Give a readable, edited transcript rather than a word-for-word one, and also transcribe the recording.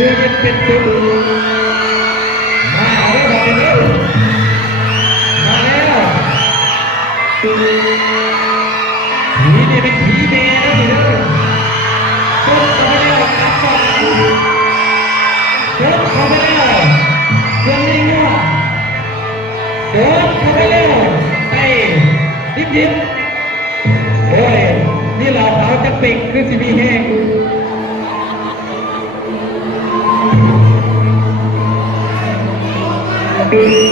คือเป็นสุดมาแล้วมาแล้วมาแล้วผีนี่เป็นผีแม่แล้วนี่เด้อต้นเข้าไปแล้วครับต้นเข้าไปแล้วเรื่องนี้ว่าต้นเข้าไปแล้วไอ้ดิบโอ้ยนี่เราเขาจะปิดคือสิมีแห้งThank you.